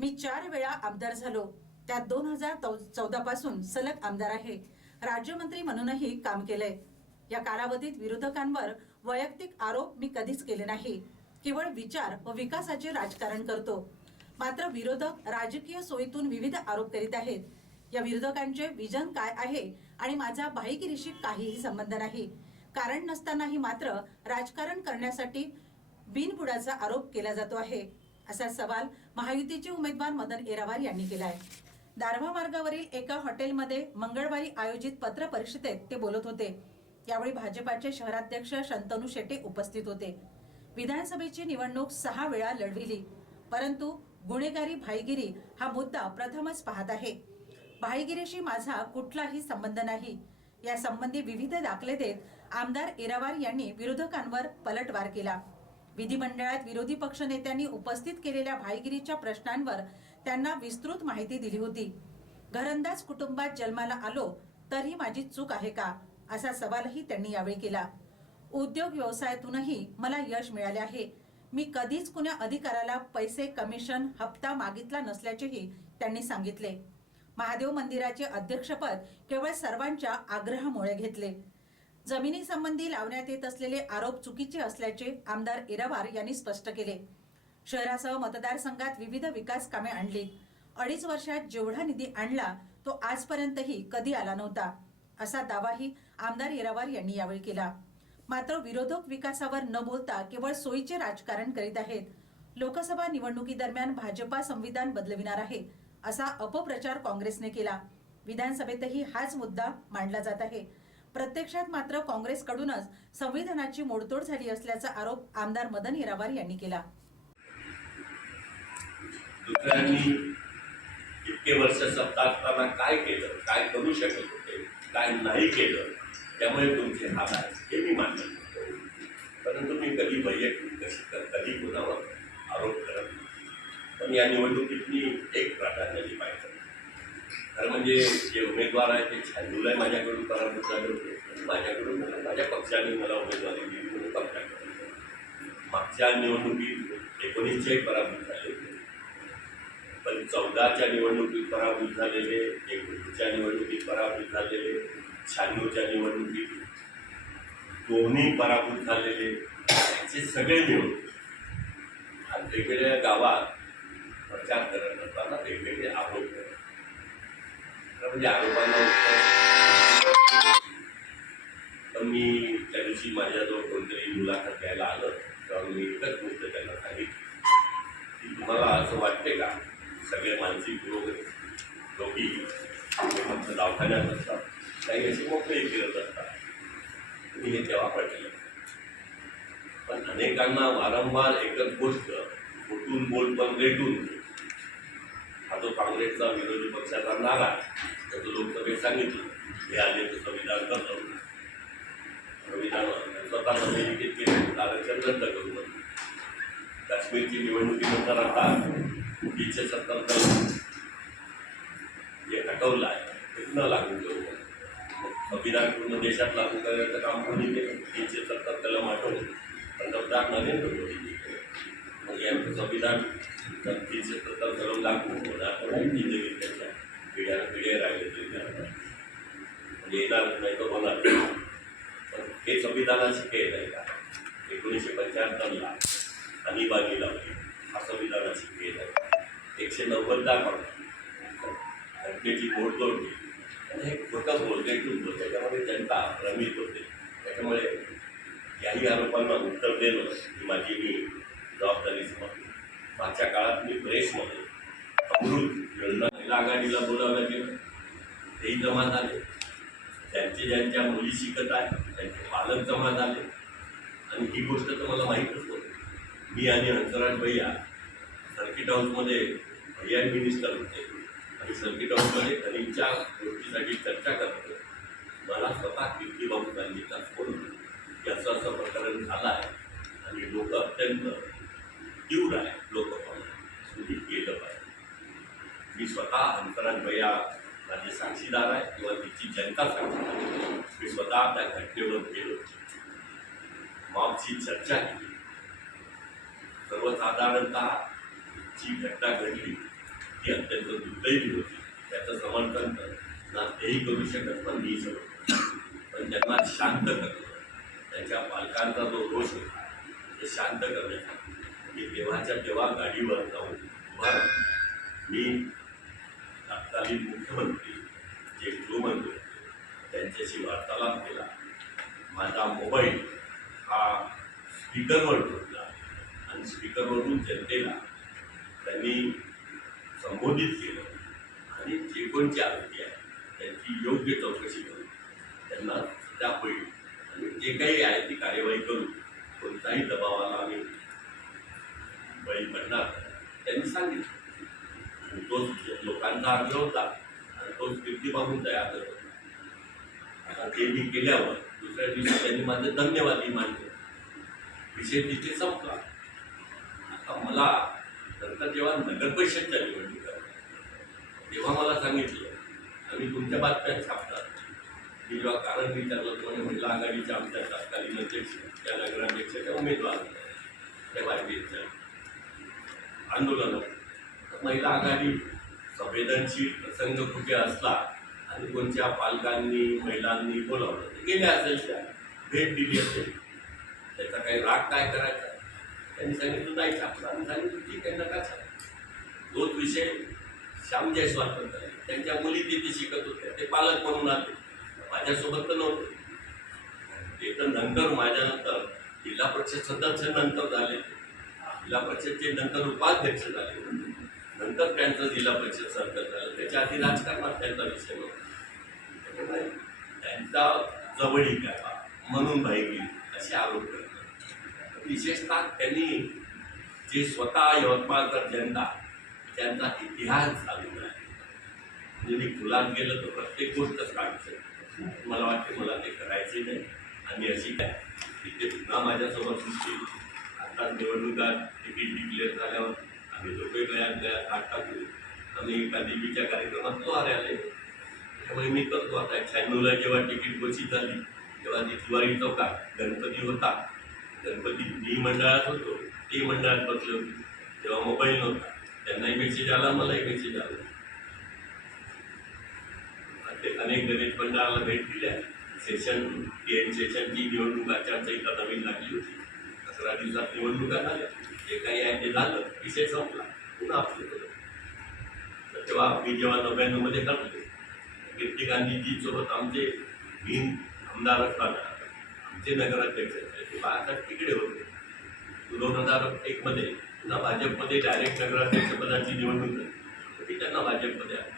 मी चार वेळा आमदार झालो. त्यात दोन हजार चौदा पासून सलग आमदार आहे. राज्यमंत्री म्हणूनही काम केलंय. या कालावधीत विरोधकांवर वैयक्तिक आरोप मी कधीच केले नाही. केवळ विचार व विकासाचे राजकारण करतो. मात्र विरोधक राजकीय सोयीतून विविध आरोप करीत आहेत. या विरोधकांचे विजन काय आहे आणि माझा भाईगिरीशी काहीही संबंध नाही. कारण नसतानाही मात्र राजकारण करण्यासाठी बिनबुडाचा आरोप केला जातो आहे. असा सवाल महायुतीचे उमेदवार मदन येरावार यांनी केला आहे. दारव्हा मार्गावरील एका हॉटेलमध्ये मंगळवारी आयोजित पत्र परिषदेत ते बोलत होते. यावेळी भाजपाचे शहराध्यक्ष शंतनू शेटे उपस्थित होते. विधानसभेची निवडणूक सहा वेळा लढविली परंतु गुन्हेगारी भाईगिरी हा मुद्दा प्रथमच पाहत आहे. भाईगिरीशी माझा कुठलाही संबंध नाही. या संबंधी विविध दाखले देत आमदार इरावार यांनी विरोधकांवर पलटवार केला. विधिमंडळात विरोधी पक्षनेत्यांनी उपस्थित केलेल्या भाईगिरीच्या प्रश्नांवर त्यांना विस्तृत माहिती दिली होती. घरंदाज कुटुंबात जन्माला आलो तर ही माझी चूक आहे का? असा सवालही त्यांनी यावेळी केला. उद्योग व्यवसायातूनही मला यश मिळाले आहे. मी कधीच कुण्या अधिकाऱ्याला पैसे कमिशन हप्ता मागितला नसल्याचेही त्यांनी सांगितले. महादेव मंदिराचे अध्यक्षपद केवळ सर्वांच्या आग्रहामुळे घेतले. जमिनीसंबंधी लावण्यात येत असलेले आरोप चुकीचे असल्याचे आमदार इरावार यांनी स्पष्ट केले. शहरासह मतदारसंघात विविध विकास कामे आणली. अडीच वर्षात जेवढा निधी आणला तो आजपर्यंतही कधी आला नव्हता असा दावाही आमदार येरावार यांनी यावेळी केला. मात्र विरोधक विकासावर न बोलता केवळ सोयीचे राजकारण करीत आहेत. लोकसभा निवडणुकीदरम्यान भाजपा संविधान बदलविणार आहे असा अपप्रचार काँग्रेसने केला. विधानसभेतही हाच मुद्दा मांडला जात आहे. प्रत्यक्षात मात्र काँग्रेसकडूनच संविधानाची मोडतोड झाली असल्याचा आरोप आमदार मदन येरावार यांनी केला. इतके वर्ष सत्ता असताना काय केलं काय करू शकत होते काय नाही केलं त्यामुळे तुमचे हात आहेत हे मी मान्य करतो. परंतु मी कधी वैयक्तिक कशी कधी कुणावर आरोप करत नाही. पण या निवडणुकीत मी एक प्राधान्य दिली पाहिजे खरं म्हणजे जे उमेदवार आहेत ते छानूलाही माझ्याकडून पराभूत झाले होते माझ्याकडून माझ्या पक्षाने मला उमेदवारी दिली म्हणून पक्षाकडून मागच्या निवडणुकीत एकोणीसचे पराभूत झाले होते. पण चौदाच्या निवडणुकीत पराभूत झालेले एकोणीसच्या निवडणुकीत पराभूत झालेले शहाण्णवच्या निवडणुकीत दोन्ही पराभूत झालेले त्याचे सगळे मिळून आज वेगवेगळ्या गावात प्रचार करत असताना वेगवेगळे आरोप करत म्हणजे आरोपांना उत्तर पण मी त्या दिवशी माझ्याजवळ कोणतरी मुलाखत घ्यायला आलं. तेव्हा मी एकच गोष्ट त्यांना सांगितली. की तुम्हाला असं वाटते का? सगळे मानसिक रोग रोगी फक्त दवाखान्यात असतात. काही असे मोकळे फिरत असतात. मी हे तेव्हा पटलं पण अनेकांना वारंवार एकच गोष्ट उठून बोल पण रेटून हा जो काँग्रेसचा विरोधी पक्षाचा नारा त्याचं लोकसभेत सांगितलं. हे आले तर संविधान करतो. संविधान स्वतः संविधित केले. आरक्षण रद्द करू नये काश्मीरची निवडणुकीनंतर आता तीनशे सत्तर कलम जे हटवलं आहे. ते न लागू करू. मग संविधान पूर्ण देशात लागू करण्याचं काम कोणी केलं? तीनशे सत्तर कलम हटवून पंतप्रधान नरेंद्र मोदी मग यांचं संविधान जर प्रताप सर्व लागू होणार पण माहिती जरी त्याच्या पिढ्या पिढ्या राहिले तरी म्हणजे येणार नाही तर होणार पण हे संविधानाची खेळ आहे का? एकोणीसशे पंच्याहत्तरला आणीबाणी लावली. हा संविधानाशी खेळ आहे. एकशे नव्वदला घटनेची मोडतोड केली आणि हे खोटं बोलते होतं. त्याच्यामध्ये जनता भ्रमित होते. त्याच्यामुळे याही आरोपांना उत्तर देणं ही माझी मी जबाबदारी समजते. मागच्या काळात म्हणजे मी प्रेसमध्ये अमृत योजना महिला आघाडीला बोलावलं गेलं. तेही जमा झाले त्यांचे ज्यांच्या मुली शिकत आहेत त्यांचे पालक जमा झाले आणि ही गोष्ट तर मला माहीतच नव्हती मी आणि हंसराज भैया सर्किट हाऊसमध्ये भैया मिनिस्टर होते. आणि सर्किट हाऊसमध्ये खनिजच्या गोष्टीसाठी चर्चा करत मला स्वतः कीर्तीबाबू गांधीचा फोन की असं असं प्रकरण झालं आहे. आणि लोक अत्यंत तीव्र आहे लोक तुम्ही केलं पाहिजे. मी स्वतः हंसराज भैया माझे साक्षीदार आहे किंवा तिची जनता साक्षीदार आहे. मी स्वतः त्या घटनेवर गेलो मागची चर्चा केली. सर्वसाधारणतः जी घटना घडली ती अत्यंत दुर्दैवी होती. त्याचं समर्थन कर ना तेही करू शकत पण मी शकत पण त्यांना शांत करणं त्यांच्या पालकांचा जो रोष होता ते शांत करण्यासाठी की तेव्हाच्या तेव्हा गाडीवर जाऊन उभा मी तत्कालीन मुख्यमंत्री जे गृहमंत्री होते, त्यांच्याशी वार्तालाप केला. माझा मोबाईल हा स्पीकरवर ठेवला आणि स्पीकरवरून जनतेला त्यांनी संबोधित केलं. आणि जे कोणचे आरोग्य आहे त्यांची योग्य चौकशी करून त्यांना सजा होईल. आणि जे काही आहे ती कार्यवाही करून कोणताही दबावाला बळी पडणार त्यांनी सांगितलं. आणि तोच लोकांचा आग्रह होता. आणि तोच कीर्ती पाहून तयार करत होता. आता ते मी केल्यावर दुसऱ्या दिवशी त्यांनी माझं धन्यवादही मानले. विषय तिथे संपला. आता मला नंतर जेव्हा नगर परिषदच्या निवडणुका तेव्हा मला सांगितलं आम्ही तुमच्या बातम्या छापतात मी जेव्हा कारण विचारलं तुम्ही महिला आघाडीच्या आमच्या तत्कालीन अध्यक्ष त्या नगराध्यक्षाच्या उमेदवार ते त्या भारतीय आंदोलनात महिला आघाडी संवेदनशील प्रसंग कुठे असला आणि कोणत्या पालकांनी महिलांनी बोलावलं ते असेल त्या. भेट दिली असेल. त्याचा काही राग काय करायचा? त्यांनी सांगितलं नाही छापला. आणि सांगितलं ठीक आहे नका छाप. तोच विषय श्याम जयस्वाल त्यांच्या मुली तिथे शिकत होत्या ते पालक म्हणून आले. माझ्यासोबत तर नव्हते. ते तर नंतर माझ्यानंतर जिल्हा परिषद सदस्य नंतर झाले. जिल्हा परिषदचे नंतर उपाध्यक्ष झाले. नंतर त्यांचं जिल्हा परिषद सरकार झालं. त्याच्या आधी राजकारणात त्यांचा विषय होता. त्यांचा जवळी करा म्हणून भाई असे आरोप करतात विशेषतः त्यांनी जे स्वतः यवतमाळकर जनता त्यांचा इतिहास झालेला आहे म्हणजे मी फुलात गेलं तर प्रत्येक गोष्टच काढू शकतो. मला वाटते मला ते करायचे नाही. आणि अशी काय? तिथे पुन्हा माझ्यासोबत सुटली आत्ताच निवडणुका तिकीट डिक्लेअर झाल्यावर आम्ही दोघे गळ्यात गळ्यात हात टाकू आम्ही एका देवीच्या कार्यक्रमात तो आले त्यामुळे मी करतो आता शहाण्णवला जेव्हा तिकीट घोषित झाली तेव्हा ती दिवाळी चौकात गणपती होता. गणपती मी मंडळात होतो. ते मंडळात बसले. होते तेव्हा मोबाईल नव्हता. त्यांनाही मेसेज आला मलाही मेसेज आला. ते अनेक गणेश मंडळाला भेट दिल्या. सेशन पी एन सेशनची निवडणूक आचारसंहिता नवीन लागली होती. अकरा दिवसात निवडणुका झाल्या. जे काही आहे ते झालं. विषय संपला. पुन्हा आपलं केलं. तर तेव्हा मी जेव्हा नव्याण्णवमध्ये करतो कीर्ती गांधीजी सोबत आमचे भीम आमदार असताना आमचे नगराध्यक्ष ते आता तिकडे होते. दोन हजार एकमध्ये पुन्हा भाजपमध्ये डायरेक्ट नगराध्यक्षपदाची निवडणूक झाली. ती त्यांना भाजपमध्ये आले.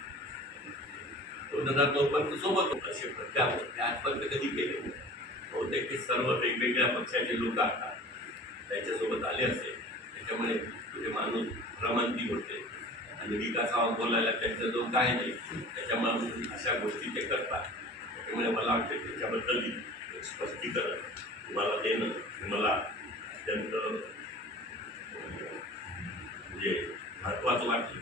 दोन हजार नऊपर्यंत सोबत असे प्रत्याप आजपर्यंत कधी केले बहुतेक ते सर्व वेगवेगळ्या पक्षाचे लोक आता त्याच्यासोबत आले असते त्याच्यामुळे तुझे माणूस रमंती होते. आणि विकासावर बोलायला त्यांचा जो काय नाही त्याच्यामुळे अशा गोष्टी ते करतात. त्याच्यामुळे मला वाटतं त्याच्याबद्दल स्पष्टीकरण तुम्हाला देणं हे मला अत्यंत म्हणजे महत्त्वाचं वाटलं.